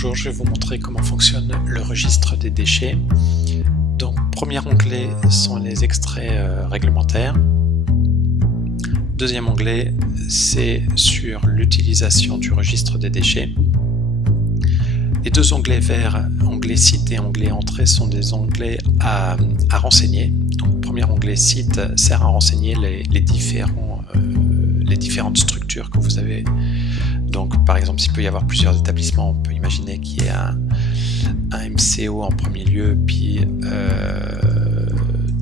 Bonjour, je vais vous montrer comment fonctionne le registre des déchets. Donc, premier onglet sont les extraits réglementaires. Deuxième onglet, c'est sur l'utilisation du registre des déchets. Les deux onglets verts, onglet site et onglet entrée, sont des onglets à renseigner. Donc, premier onglet site sert à renseigner les différentes structures que vous avez. Donc, par exemple, s'il peut y avoir plusieurs établissements, on peut imaginer qu'il y ait un MCO en premier lieu, puis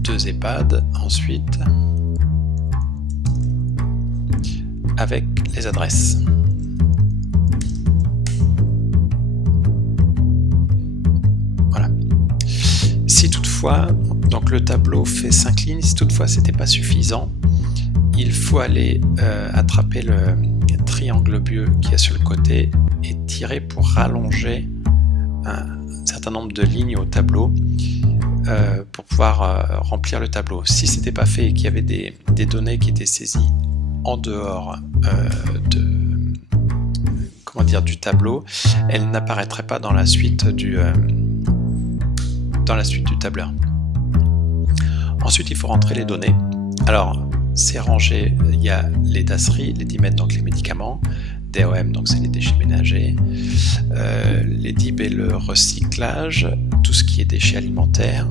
deux EHPAD ensuite, avec les adresses. Voilà. Si toutefois, donc le tableau fait 5 lignes, si toutefois c'était pas suffisant, il faut aller attraper le triangle bleu qui est sur le côté et tirer pour rallonger un certain nombre de lignes au tableau pour pouvoir remplir le tableau. Si ce n'était pas fait et qu'il y avait des données qui étaient saisies en dehors du tableau, elles n'apparaîtraient pas dans la suite du tableur. Ensuite, il faut rentrer les données. Alors, c'est rangé, il y a les DASRI, les DIMET, donc les médicaments, DOM, donc c'est les déchets ménagers, les DIB et le recyclage, tout ce qui est déchets alimentaires,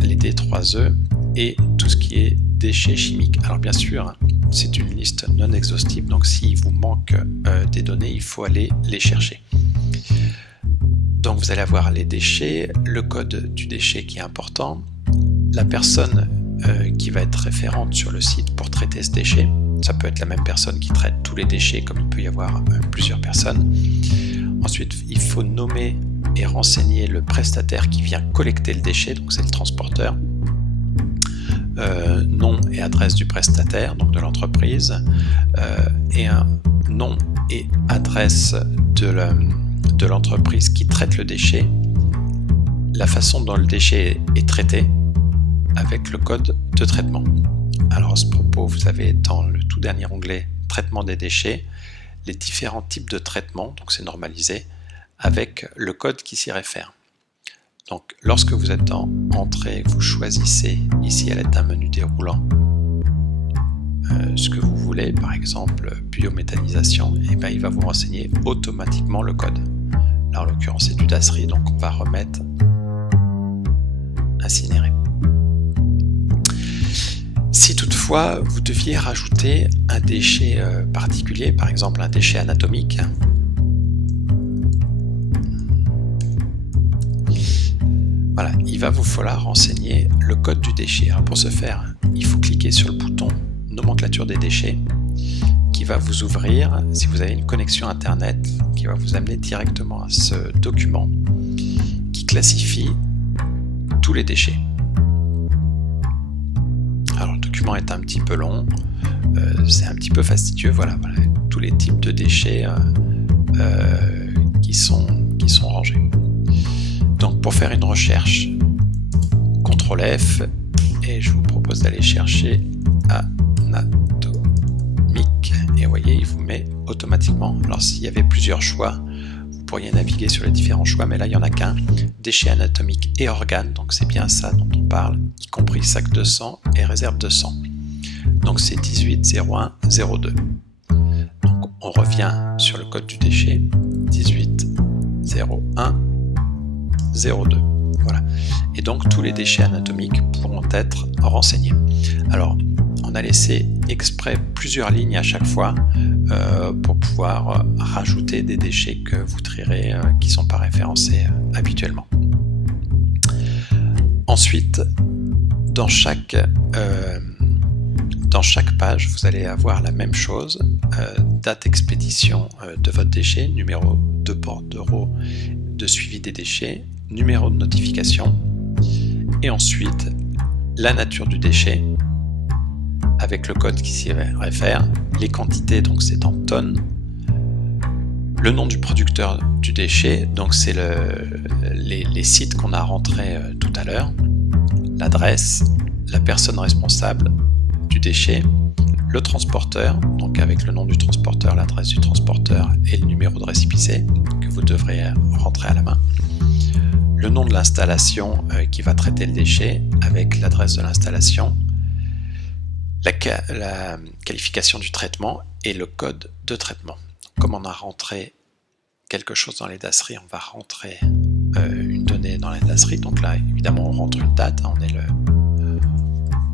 les D3E et tout ce qui est déchets chimiques. Alors bien sûr, c'est une liste non exhaustive, donc s'il vous manque des données, il faut aller les chercher. Donc vous allez avoir les déchets, le code du déchet qui est important, la personne qui va être référente sur le site pour traiter ce déchet. Ça peut être la même personne qui traite tous les déchets, comme il peut y avoir plusieurs personnes. Ensuite, il faut nommer et renseigner le prestataire qui vient collecter le déchet, donc c'est le transporteur. Nom et adresse du prestataire, donc de l'entreprise, et un nom et adresse de l'entreprise qui traite le déchet, la façon dont le déchet est traité, avec le code de traitement. Alors à ce propos, vous avez dans le tout dernier onglet traitement des déchets les différents types de traitement, donc c'est normalisé, avec le code qui s'y réfère. Donc lorsque vous êtes en entrée, vous choisissez ici à l'aide d'un menu déroulant ce que vous voulez, par exemple biométhanisation, et bien il va vous renseigner automatiquement le code. Là en l'occurrence c'est du DASRI, donc on va remettre incinéré. Si toutefois vous deviez rajouter un déchet particulier, par exemple un déchet anatomique, voilà, il va vous falloir renseigner le code du déchet. Alors pour ce faire, il faut cliquer sur le bouton nomenclature des déchets qui va vous ouvrir, si vous avez une connexion internet, qui va vous amener directement à ce document qui classifie tous les déchets. Alors le document est un petit peu long, c'est un petit peu fastidieux, voilà tous les types de déchets qui sont rangés. Donc pour faire une recherche, CTRL F, et je vous propose d'aller chercher anatomique, et vous voyez, il vous met automatiquement. Alors s'il y avait plusieurs choix, vous pourriez naviguer sur les différents choix, mais là il n'y en a qu'un, déchets anatomiques et organes, donc c'est bien ça dont on parle, y compris sac de sang et réserve de sang. Donc c'est 180102. Donc on revient sur le code du déchet, 180102. Voilà. Et donc tous les déchets anatomiques pourront être renseignés. Alors on a laissé exprès plusieurs lignes à chaque fois pour pouvoir rajouter des déchets que vous trierez qui ne sont pas référencés habituellement. Ensuite, dans chaque page, vous allez avoir la même chose, date expédition de votre déchet, numéro de bordereau de suivi des déchets, numéro de notification, et ensuite la nature du déchet avec le code qui s'y réfère, les quantités, donc c'est en tonnes, le nom du producteur du déchet, donc c'est les sites qu'on a rentrés tout à l'heure, l'adresse, la personne responsable du déchet, le transporteur, donc avec le nom du transporteur, l'adresse du transporteur et le numéro de récépissé que vous devrez rentrer à la main. Le nom de l'installation qui va traiter le déchet avec l'adresse de l'installation, la qualification du traitement et le code de traitement. Comme on a rentré quelque chose dans les DASRI, on va rentrer une donnée dans les DASRI. Donc là, évidemment, on rentre une date. On est le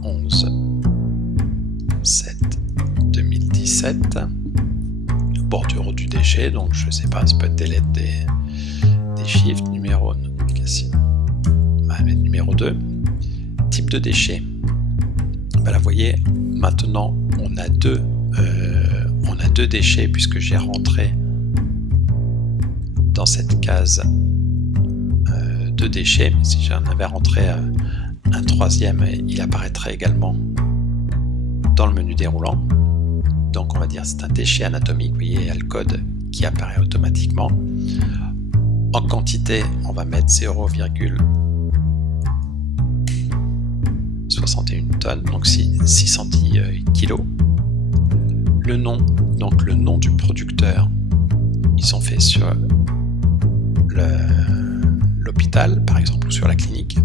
11/7/2017. Bordure du déchet, donc je ne sais pas, ça peut être des lettres, des chiffres, numéro de notification. On va mettre numéro 2. Type de déchet. Ben là, vous voyez, maintenant on a deux déchets puisque j'ai rentré dans cette case deux déchets. Si j'en avais rentré un troisième, il apparaîtrait également dans le menu déroulant. Donc on va dire c'est un déchet anatomique. Vous voyez, il y a le code qui apparaît automatiquement. En quantité, on va mettre 0,61 tonnes, donc 610 kilos. Le nom, donc le nom du producteur, ils sont faits sur l'hôpital, par exemple, ou sur la clinique.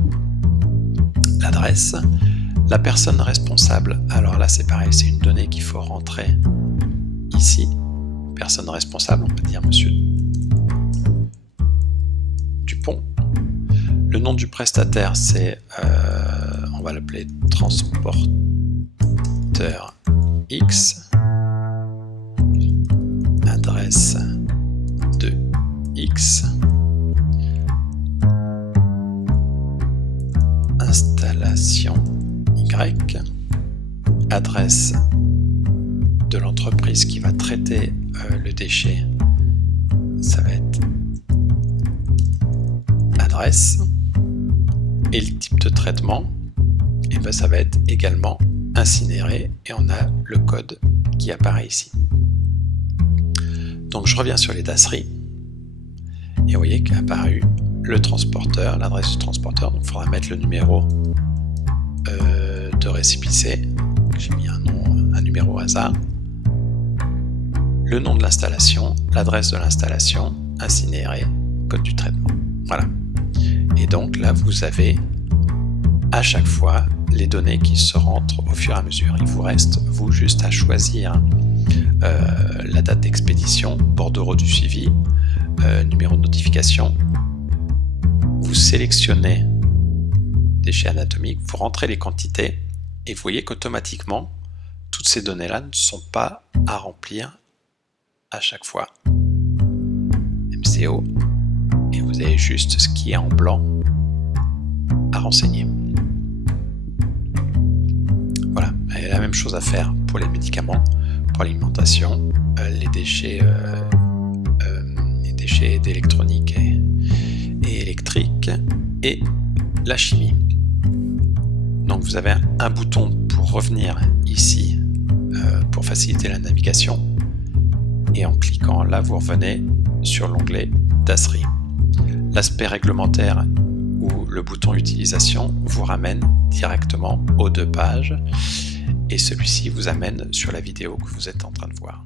L'adresse, la personne responsable. Alors là, c'est pareil, c'est une donnée qu'il faut rentrer ici. Personne responsable, on peut dire Monsieur Dupont. Le nom du prestataire, c'est, on va l'appeler Transporteur X. Adresse de X. Installation Y. Adresse de l'entreprise qui va traiter le déchet. Ça va être adresse. Et le type de traitement, et ben ça va être également incinéré. Et on a le code qui apparaît ici. Donc je reviens sur les DASRI. Et vous voyez qu'a apparu le transporteur, l'adresse du transporteur. Donc il faudra mettre le numéro de récépissé. J'ai mis un numéro au hasard. Le nom de l'installation, l'adresse de l'installation, incinéré, code du traitement. Voilà. Et donc là, vous avez à chaque fois les données qui se rentrent au fur et à mesure. Il vous reste, vous, juste à choisir la date d'expédition, bordereau du suivi, numéro de notification. Vous sélectionnez déchets anatomiques, vous rentrez les quantités et vous voyez qu'automatiquement, toutes ces données-là ne sont pas à remplir à chaque fois. MCO, et vous avez juste ce qui est en blanc à renseigner. Voilà, et la même chose à faire pour les médicaments, pour l'alimentation, les déchets d'électronique et électrique et la chimie. Donc vous avez un bouton pour revenir ici pour faciliter la navigation et en cliquant là vous revenez sur l'onglet DASRI. L'aspect réglementaire ou le bouton utilisation vous ramène directement aux deux pages et celui-ci vous amène sur la vidéo que vous êtes en train de voir.